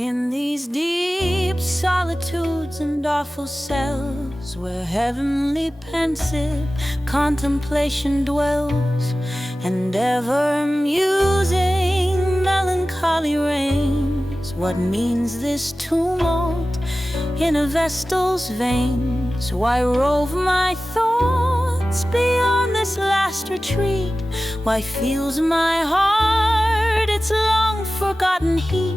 In these deep solitudes and awful cells, where heavenly pensive contemplation dwells, and ever musing melancholy reigns, what means this tumult in a vestal's veins? Why rove my thoughts beyond this last retreat? Why feels my heart its long forgotten heat?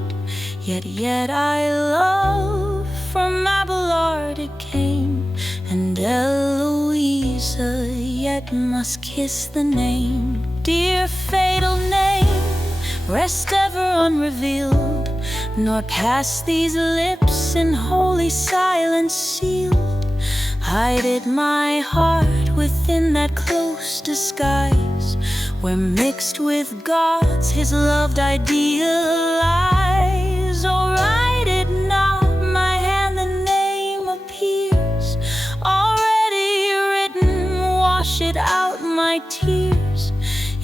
Yet I love, from Abelard it came, and Eloisa yet must kiss the name. Dear fatal name, rest ever unrevealed, nor pass these lips in holy silence sealed. Hide it, my heart, within that close disguise, where mixed with God's his loved ideal lies. Oh, write it not, my hand, the name appears already written. Wash it out, my tears.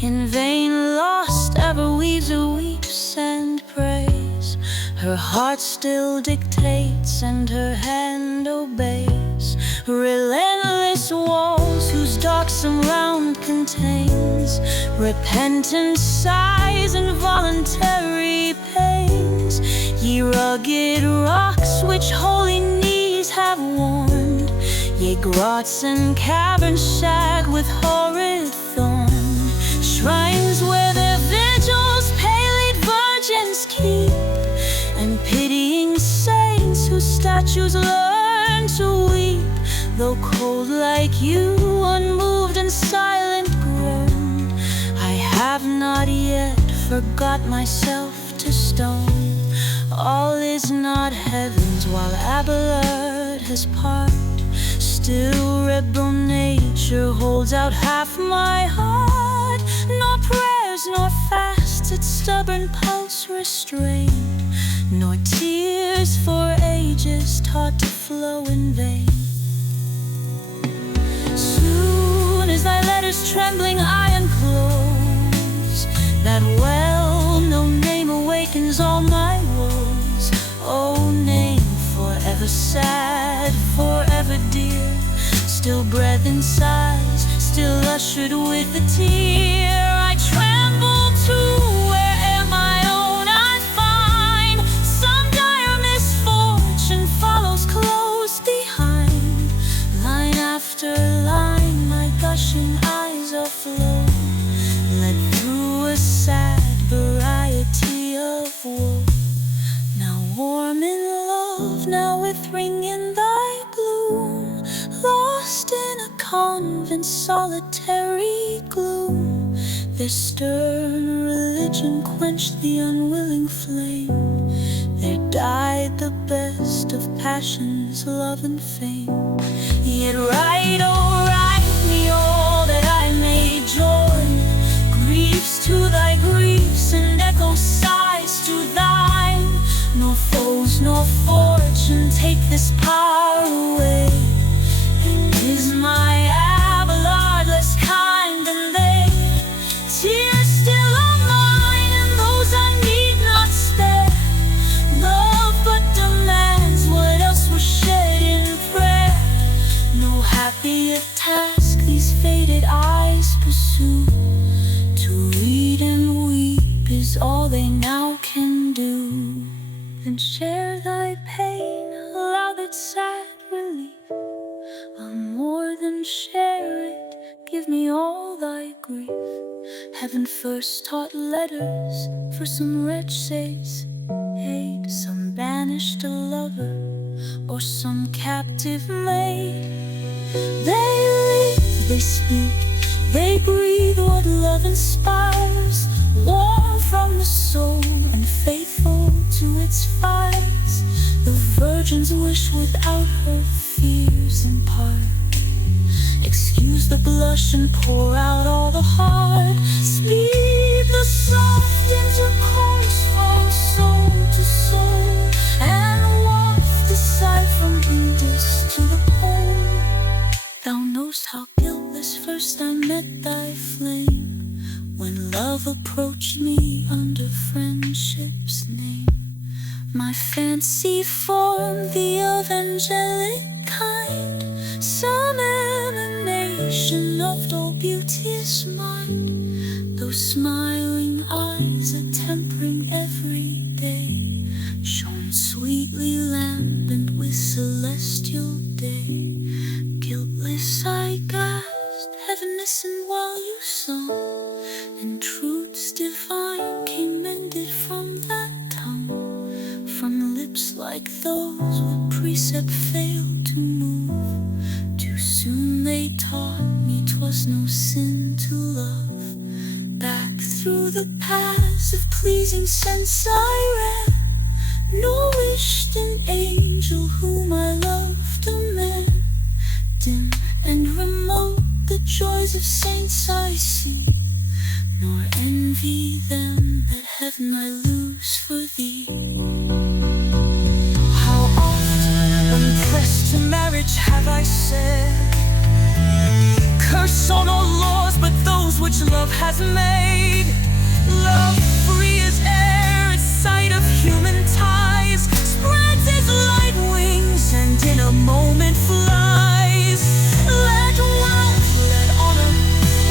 In vain lost ever weaves or weeps and prays. Her heart still dictates and her hand obeys. Relentless walls whose darksome round contains repentant sighs and voluntary pains. Ye rugged rocks which holy knees have warned, ye grots and caverns shagged with horrid thorn, shrines where their vigils pale-eyed virgins keep, and pitying saints whose statues learn to weep. Though cold like you, unmoved and silent grown, I have not yet forgot myself to stone. All is not heaven's while Abelard has part. Still rebel nature holds out half my heart. Nor prayers nor fasts its stubborn pulse restrain, nor tears for ages taught to flow in vain. Soon as thy letters trembling I unclose, that well-known name awakens all my woes. Oh, name forever sad, forever dear, still breath and sighs, still ushered with a tear. I tremble too, where'er my own I find. Some dire misfortune follows close behind. Line after line, my gushing eyes are flow, led through a sad variety of woe. Now warm in love, now withering in thy bloom, lost in a convent's solitary gloom. Their stern religion quenched the unwilling flame. There died the best of passions, love and fame. Yet write, oh write me all that I may join, griefs to thy griefs and echo sighs to thine. Nor foes nor fortune take this power away. And is my Abelard less kind than they? Tears still are mine, and those I need not spare. Love but demands what else was shed in prayer. No happier task these faded eyes pursue. To read and weep is all they now can do. Then share thy pain, allow that sad relief. I'll more than share it, give me all thy grief. Heaven first taught letters, for some wretch says hate, some banished a lover, or some captive maid. They live, they speak, they breathe what love inspires, warm from the soul and faithful to its fires. The virgin's wish without her fears impart. Excuse the blush and pour out all the heart. Speed the soft intercourse from soul to soul, and waft the sigh from Indus to the pole. Thou know'st how guiltless first I met thy flame, when love approached me under friendship's name. My fancy formed the of angelic kind, some emanation of all beauteous mind. Those smiling eyes are tempering every day, shone sweetly lambent with celestial day. Guiltless I gasped, heaven listened while you sung, and truths divine came mended from that tongue, from lips like those where precept failed to move. Too soon they taught me 'twas no sin to love. Back through the paths of pleasing sense I ran, nor wished an angel whom I loved a man. Dim and remote the joys of saints I see, nor envy them that heaven I lose for thee. How oft, when pressed to marriage, have I said, curse on all laws but those which love has made. Love free as air at sight of human ties, spreads its light wings and in a moment flies. Let wealth, let honor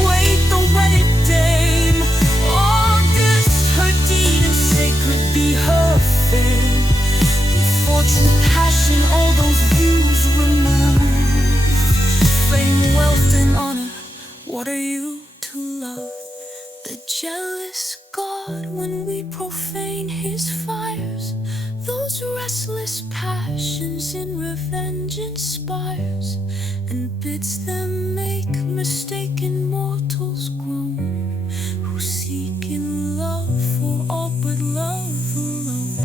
wait the wedded dame. August her deed and sacred be her fame. Before true passion all those views remove. Fame, wealth, and honor, what are you to love? The jealous God, when we profane his fires, those restless passions in revenge inspires, and bids them make mistaken mortals groan, who seek in love for all but love alone.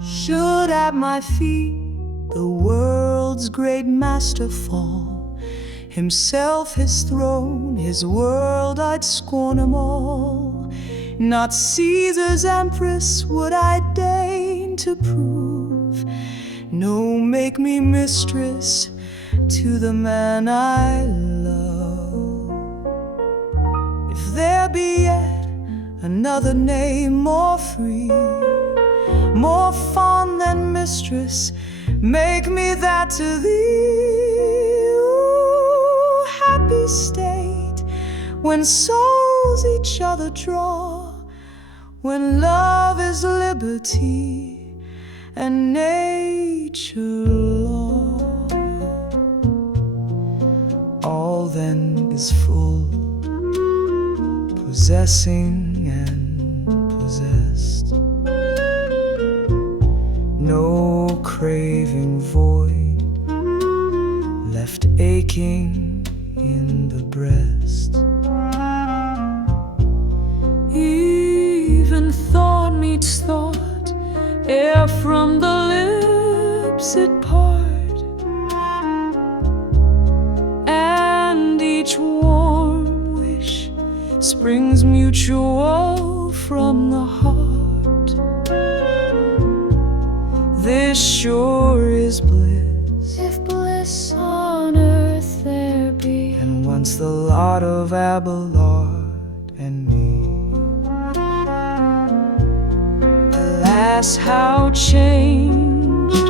Should at my feet the world's great master fall, himself his throne, his world, I'd scorn 'em all. Not Caesar's empress would I deign to prove, no, make me mistress to the man I love. If there be yet another name more free, more fond than mistress, make me that to thee. Ooh, happy state, when souls each other draw, when love is liberty and nature law. All then is full, possessing and possessed, no craving void left aching in the breast. Even thought meets thought, ere from the lips it part, and each warm wish springs mutual from the heart. This sure is bliss, If bliss on earth there be, and once the lot of Abelard and me. Alas, how changed,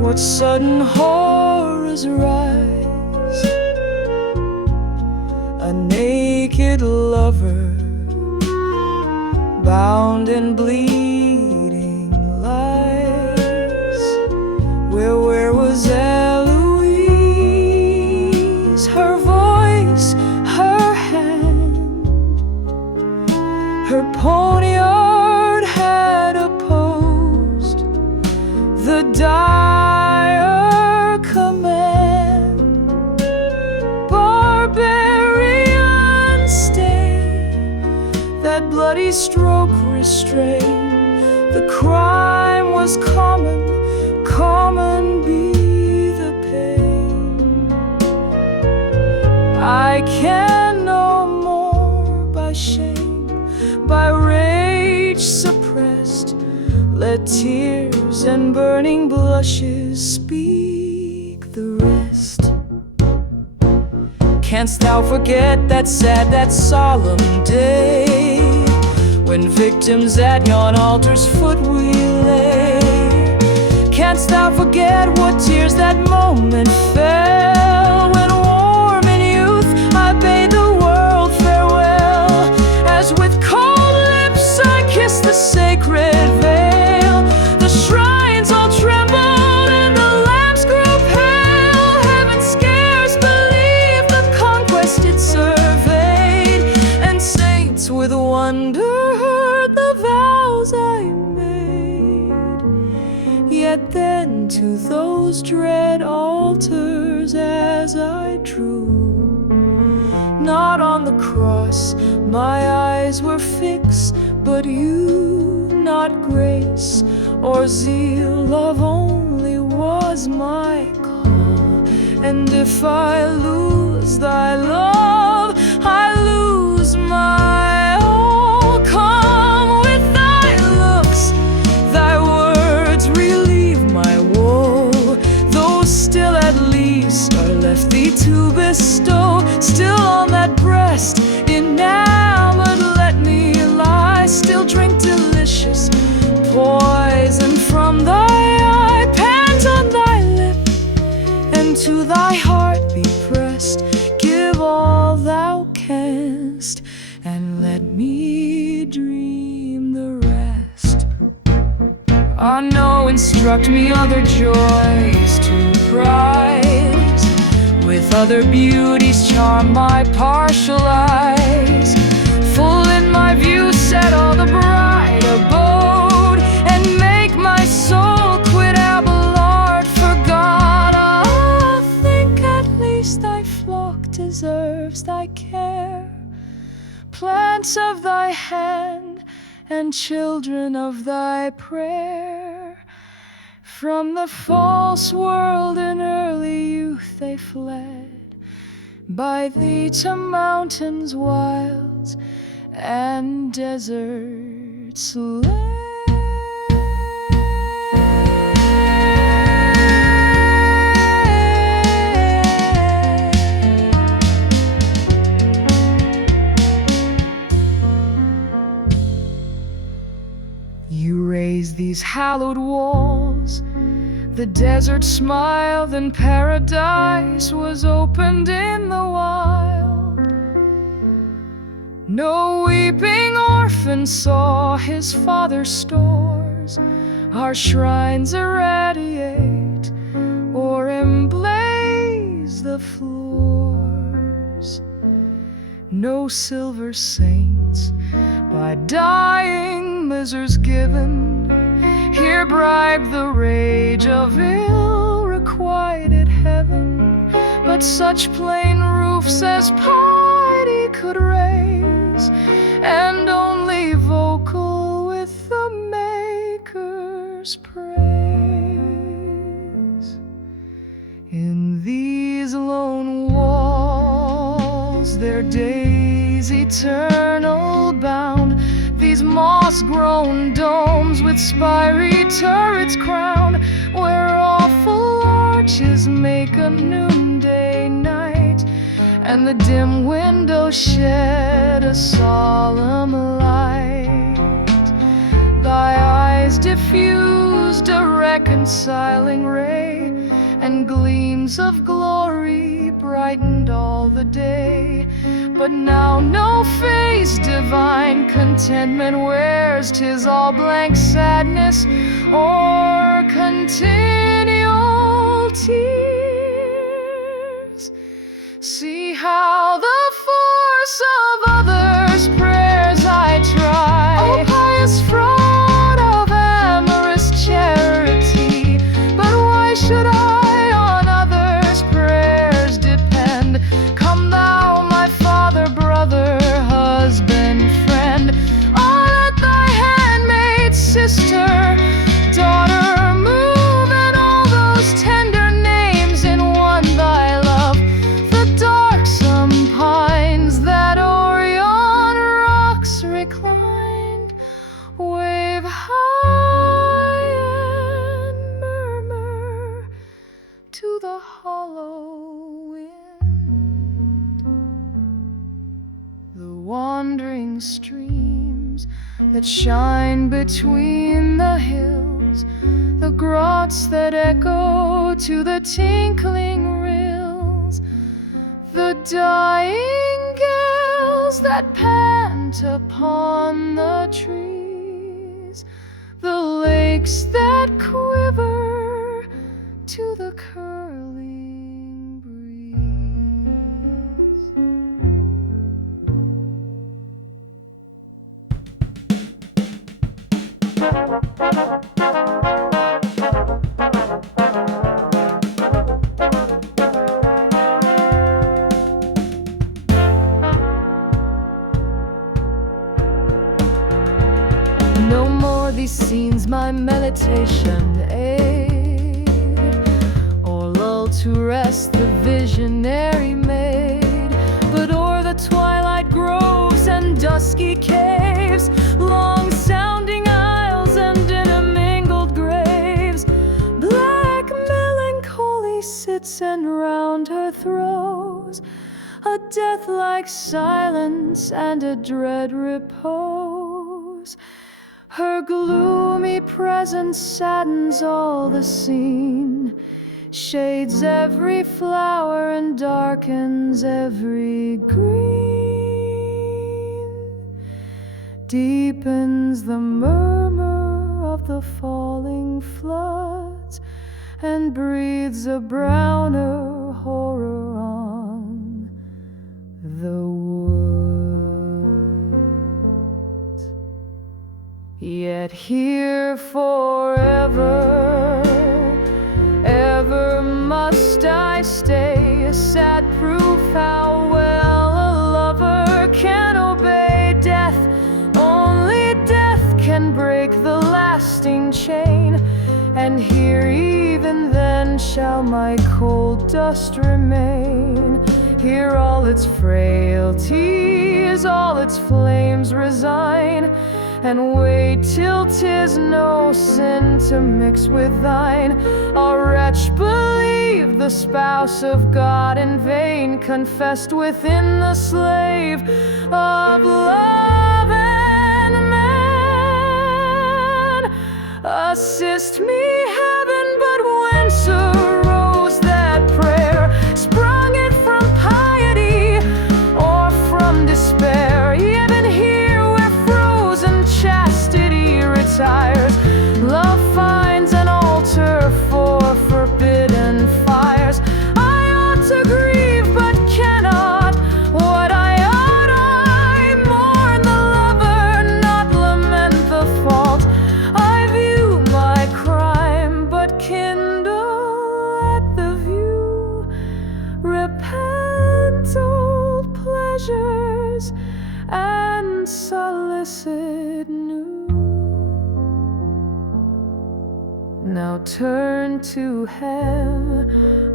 what sudden horrors rise. A naked lover, bound and bleeding, lies. Where was Eloise? Her voice, her hand, her pony stroke restrain. The crime was common, common be the pain. I can no more by shame, by rage suppressed, let tears and burning blushes speak the rest. Canst thou forget that sad, that solemn day, when victims at yon altar's foot we lay? Canst thou forget what tears that moment fell, when warm in youth I bade the world farewell, as with cold lips I kissed the sacred veil? The shrines all trembled and the lamps grew pale. Heaven scarce believed the conquest it surveyed, and saints with wonder heard the vows I made. Yet then to those dread altars as I drew, not on the cross my eyes were fixed, but you, not grace or zeal, love only was my call. And if I lose thy love, I lose my all. Come with thy looks, thy words relieve my woe. Those still at least are left thee to bestow. Still on that breast enamored let me lie, still drink delicious poison from thy eye, pant on thy lip, and to thy heart be pressed. Give all thou canst, and let me dream the rest. Ah, no, instruct me other joys to prize, with other beauties charm my partial eyes. Full in my view set all the bright abode, and make my soul quit Abelard for God. Ah, think at least thy flock deserves thy care, plants of thy hand and children of thy prayer. From the false world in early youth they fled, by thee to mountains, wilds, and deserts led. You raise these hallowed walls, the desert smiled, and paradise was opened in the wild. No weeping orphan saw his father's stores, our shrines irradiate or emblaze the floors. No silver saints by dying misers given here bribe the rage of ill-requited heaven, but such plain roofs as piety could raise, and only vocal with the Maker's praise. In these lone walls their days eternal bound, these moss-grown domes with spiry turrets crowned, where awful arches make a noonday night, and the dim windows shed a solemn light. Thy eyes diffused a reconciling ray, and gleams of glory brightened all the day. But now no face divine contentment wears, 'tis all blank sadness or continual tears. See how the force of others' prayers I try, O pious fraud of amorous charity. But why should I on others' prayers depend? Come thou, my father, brother, husband, friend, I the hollow wind. The wandering streams that shine between the hills, the grots that echo to the tinkling rills, the dying gales that pant upon the trees, the lakes that quiver to the curling breeze. No more these scenes my meditation aid, or lull to rest the visionary maid, but o'er the twilight groves and dusky caves, long sounding aisles and intermingled graves, black melancholy sits and round her throws a death-like silence and a dread repose. Her gloomy presence saddens all the scene, shades every flower and darkens every green, deepens the murmur of the falling floods, and breathes a browner horror on the woods. Yet here forever, ever must I stay, a sad proof how well a lover can obey death. Only death can break the lasting chain, and here even then shall my cold dust remain. Here all its frailties, all its flames resign, and wait till 'tis no sin to mix with thine. A wretch believed the spouse of God in vain, confessed within the slave of love and man. Assist me, heaven, but whence arose that prayer? Sprung it from piety or from despair? Even here where frozen chastity retires, love finds an altar for forbidden fires. I ought to grieve but cannot. What I ought, I mourn the lover, not lament the fault. I view my crime but kindle at the view. Repent old pleasures and solicit new. Now turn to hem,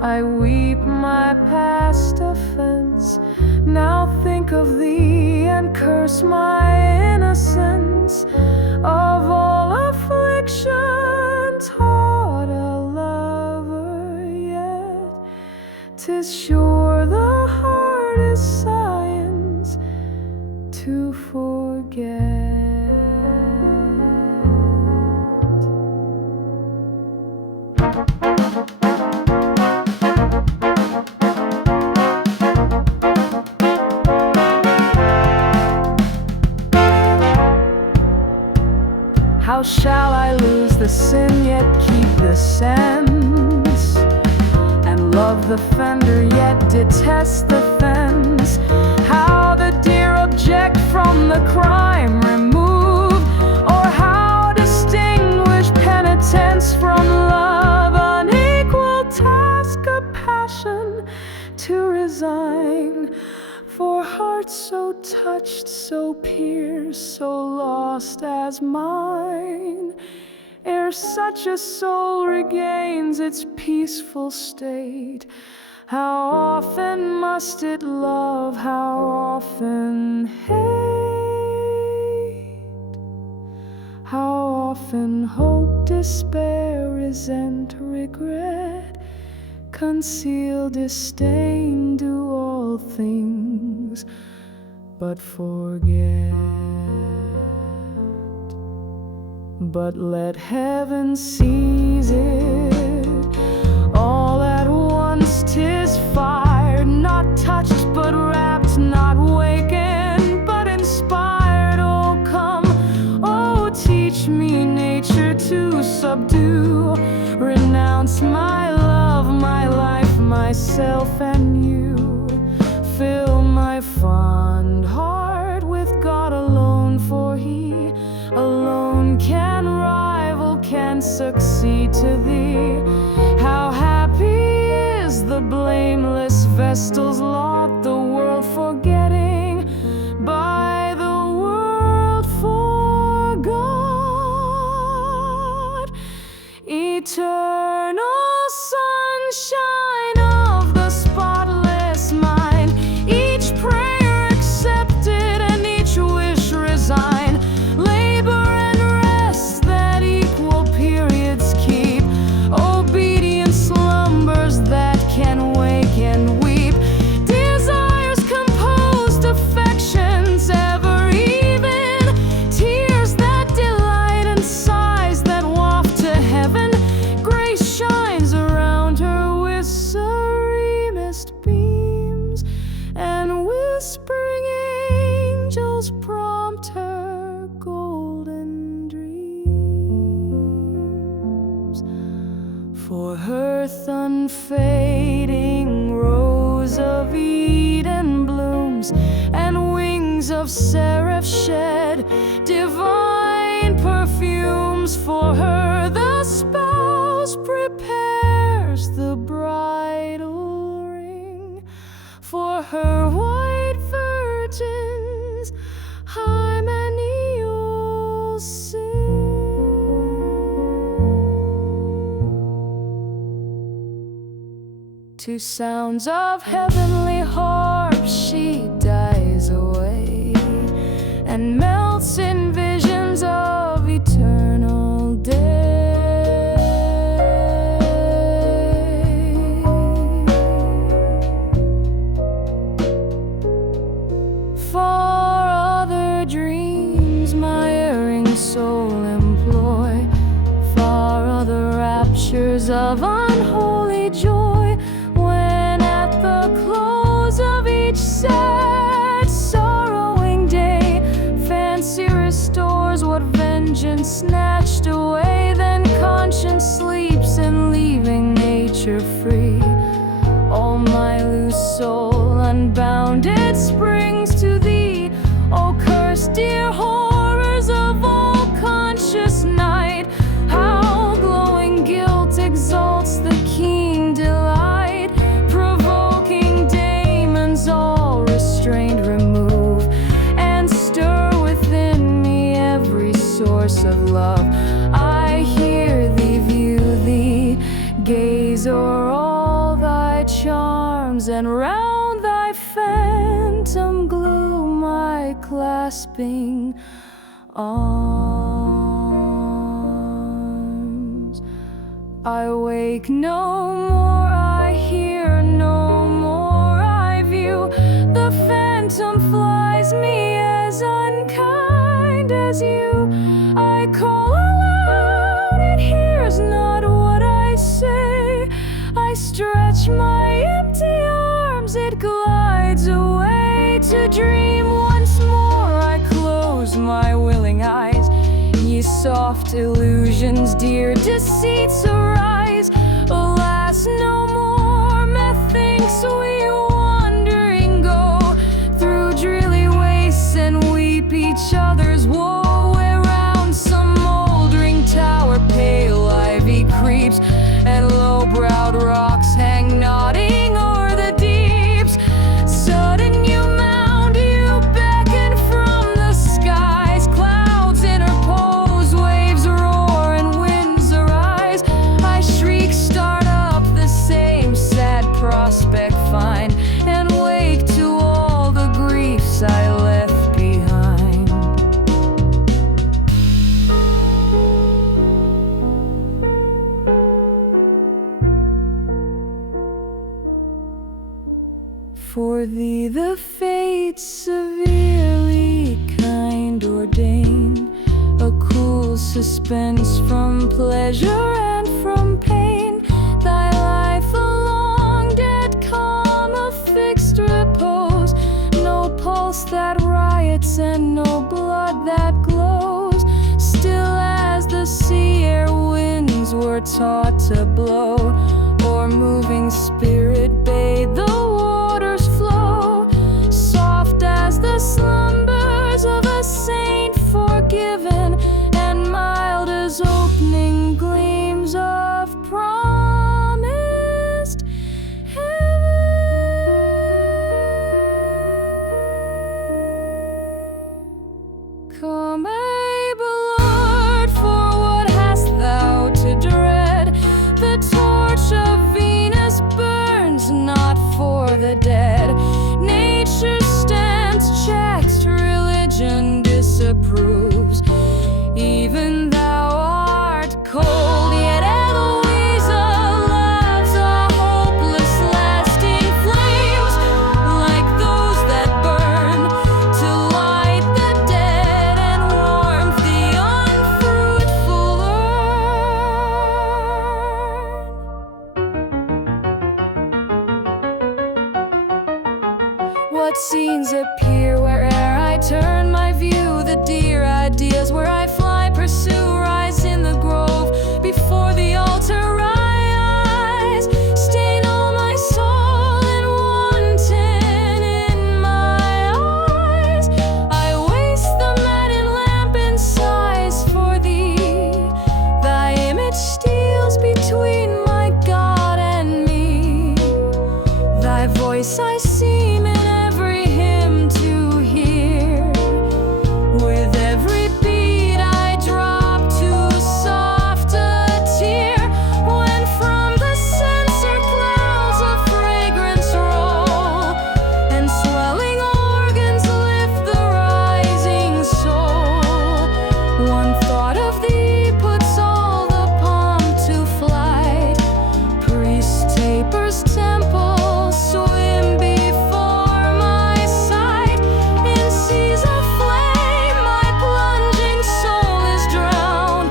I weep my past offense. Now think of thee and curse my innocence. Of all affliction taught a lover, yet 'tis sure the hardest science to forget. How shall I lose the sin yet keep the sense, and love the fender yet detest the fence? How the deer object from the crime remove, or how distinguish penitence from love? Unequal task a passion to resign, for hearts so touched, so pierced, so lost as mine. Ere such a soul regains its peaceful state, how often must it love, how often hate? How often hope, despair, resent, regret conceal disdain, do all things but forget. But let heaven seize it all at once. 'Tis fired, not touched but wrapped, not wakened but inspired. Oh come, oh teach me nature to subdue, renounce my love, my life, myself and you. Fill my fond heart with God alone, for He alone can rival, can succeed to Thee. How happy is the blameless vestals locked, the world forgetting, by the world forgot. Eternal sunshine of the spotless mind, each prayer accepted and each wish resigned. Labor and rest that equal periods keep, obedient slumbers that can wake and weep. Desires composed, affections ever even, tears that delight and sighs that waft to heaven. Grace shines around her with serenest beams, and whispering angels prompt her golden dreams. For earth unfading rose of Eden blooms, and wings of seraph shed divine perfumes. For her the spouse prepares the bridal ring, for her white virgins hymeneals sing. To sounds of heavenly harps she dies away, and melts in visions of eternal day. Far other dreams my erring soul employ, far other raptures of unholy joy, when at the close of each sad sorrowing day fancy restores what vengeance snatched away. Then conscience sleeps in leaving nature free. All my loose soul unbounded springs to Thee. O cursed dear horrors of all conscious night, how glowing guilt exalts the keen delight. Provoking daemons all restraint remove, and stir within me every source of love. I hear Thee, view Thee, gaze o'er all Thy charms, and round Thy phantom glue my clasping arms. I wake no more, I hear no more, I view. The phantom flies me as unkind as You. I call aloud, it hears not what I say. I stretch my empty arms, it glides away to dream once more. I close my willing eyes, ye soft illusions, dear deceits arise. Alas, no more, methinks we wandering go through dreary wastes and weep each other's woe, where round some moldering tower pale ivy creeps, and low-browed rocks hang nodding o'er the deeps. Sudden You mount, You beckon from the skies, clouds interpose, waves roar and winds arise. I shriek, start up the same For thee the fates severely kind ordain, a cool suspense from pleasure and from pain. Thy life a long dead calm, a fixed repose, no pulse that riots and no blood that glows. Still as the sea air winds were taught to blow, or moving spirit bade the waters flow. Soft as the slumbers of a saint forgiven, and mild as opening gleams of promised heaven. Come, Abelard, for what hast thou to dread? The torch of Venus burns not for the dead. Nature stands checked, religion disapproves. Even thou art cold, yet Eloisa loves a hopeless lasting flames, like those that burn to light the dead and warm the unfruitful earth. What scenes appear where'er I turn my view? The dear ideas where I fly, pursue, rise in the grove. Before the altar rise, stain all my soul and wanton in my eyes. I waste the matin lamp and sighs for thee. Thy image steals between my God and me. Thy voice I seem in every hymn to hear. With every beat I drop too soft a tear, when from the censer clouds of fragrance roll, and swelling organs lift the rising soul. One thought of thee puts all the pomp to flight. Priest tapers, temples swim before my sight. In seas of flame my plunging soul is drowned,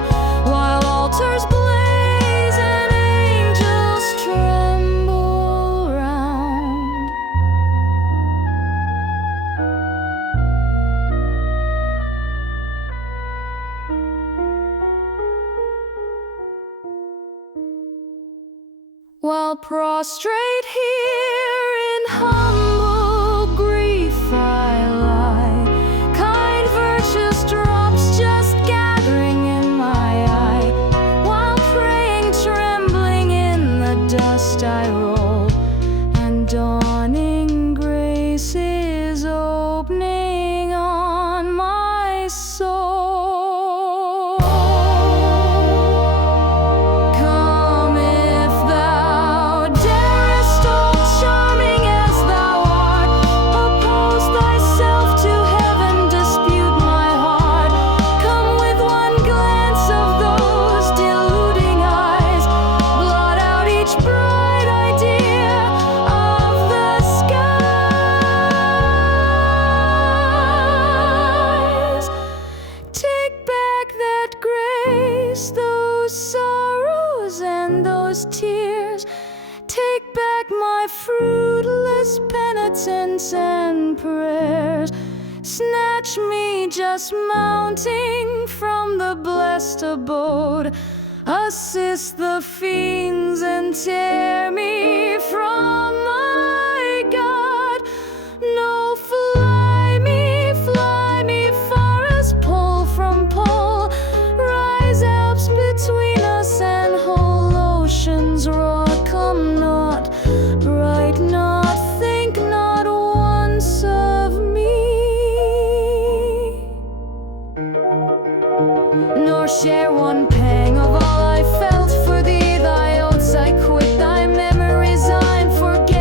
while altars blaze and angels tremble round. While prostrate here in humble grief I lie, kind virtue's drops just gathering in my eye. While praying, trembling in the dust I roll, and dawning grace is opening on my soul. Come if thou darest, oh charming as thou art, oppose thyself to heaven, dispute my heart. Come with one glance of those deluding eyes, blot out each bright idea of the skies. Take back that grace, those sorrows and those tears. Take back my fruitless penitence and prayers. Snatch me just mounting from the blessed abode. Assist the fiends and tear me from my God. No, fly me far as pole from pole. Rise Alps between us and whole oceans roar. Come not, write not, think not once of me, nor share one pang of all I felt for thee. Thy oaths I quit, thy memories I forget.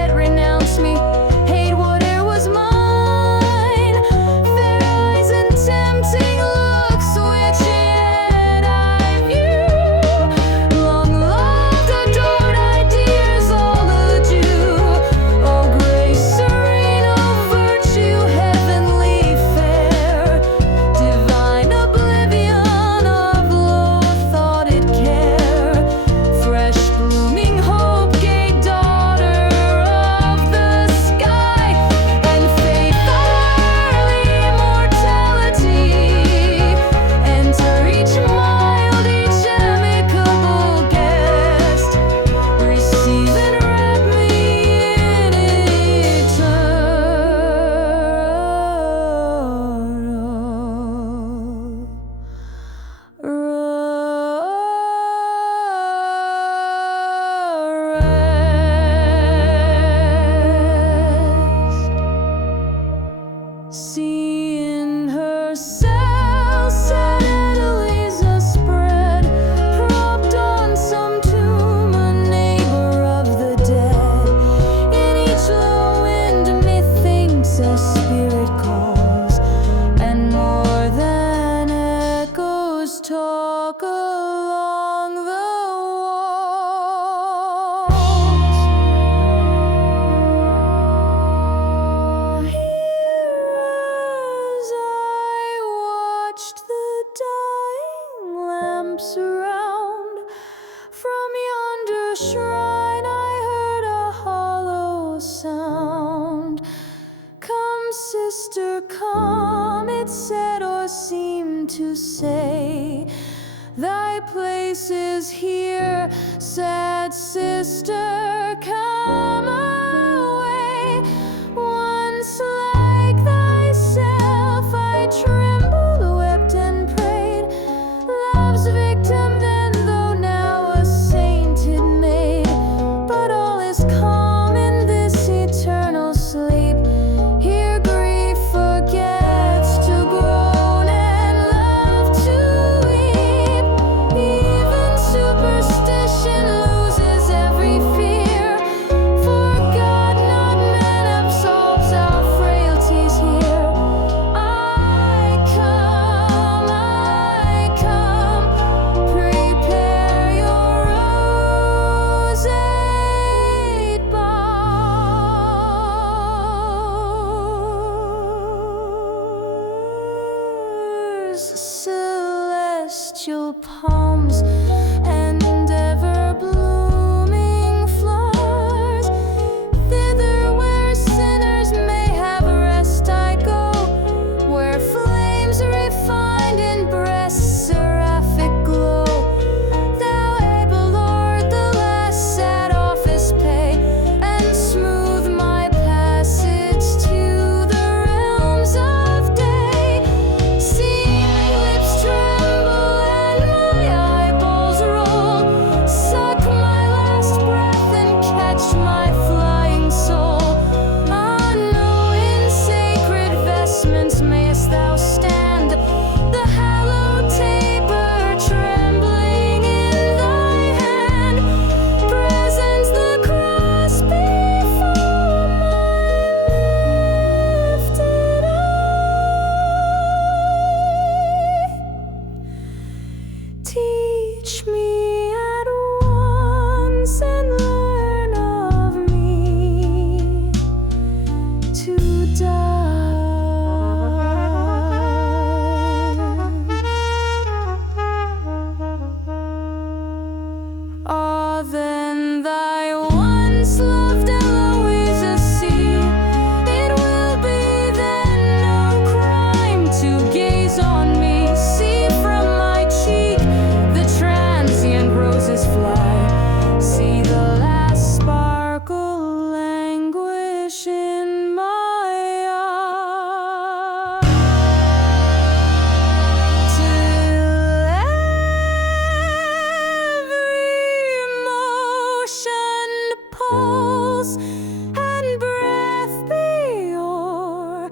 pulse and breath pure,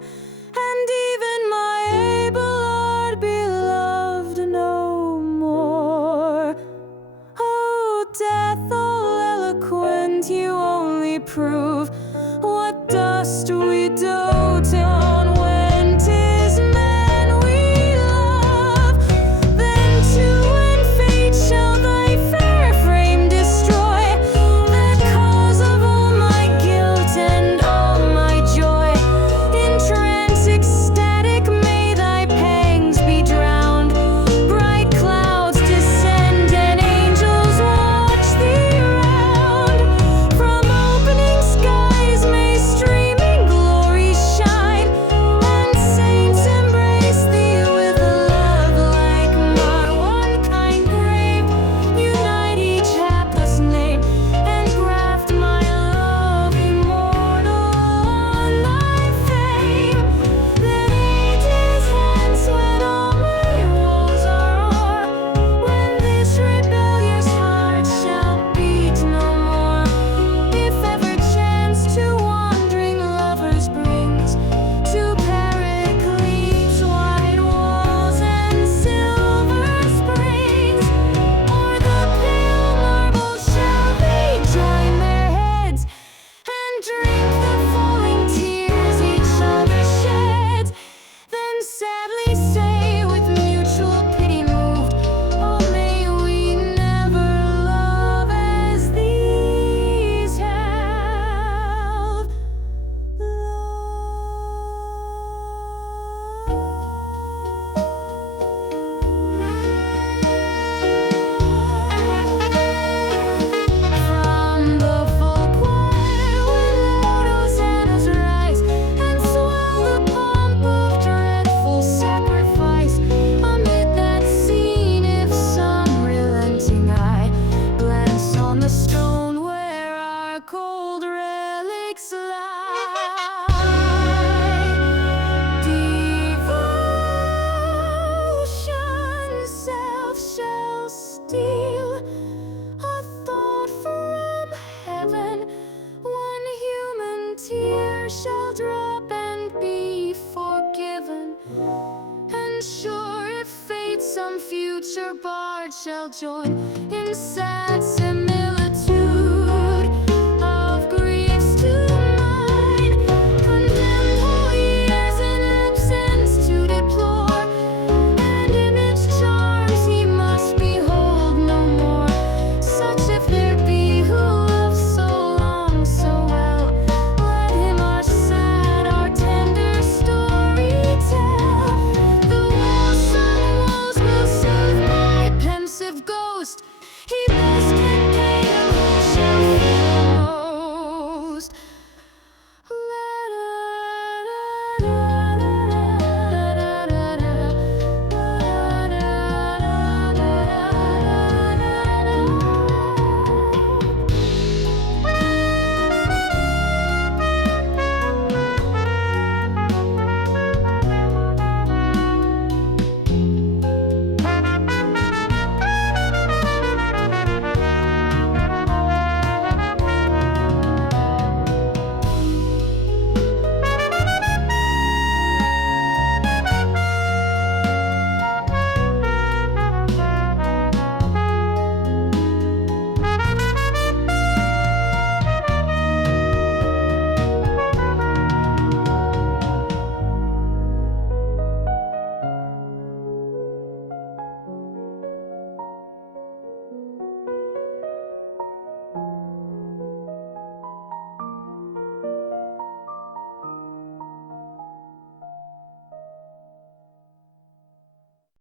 and even my Abelard beloved no more. Oh, death all eloquent, you only prove what dust we dote on when 'tis men we love. Then too, when fate shall thy fair frame destroy, the cause of all my guilt and all my joy, in trance ecstatic may thy pangs be drowned. Bright clouds descend and angels watch thee round. From opening skies may streaming glory shine, and saints embrace thee with a love like not one kind grave. Unite each hapless name and graft my love immortal on thy fame. Then ages hence, when all my woes are o'er, when this rebellious heart shall beat no more, if ever chance to wandering lovers brings, to Pericles' white walls and silver springs, o'er the pale marble shall they join their heads, and drink the falling tears each other sheds. Then sadly say, with mutual pity moved, oh, may we never love as these have From the full choir, when loud hosannas rise and swell the pomp of dreadful sacrifice, amid that scene, if some relenting eye glance on the stone where our cold relics lie, devotion self shall steal a thought from heaven. One human tear shall drop and be forgiven. And sure, if fate some future bard shall join in sad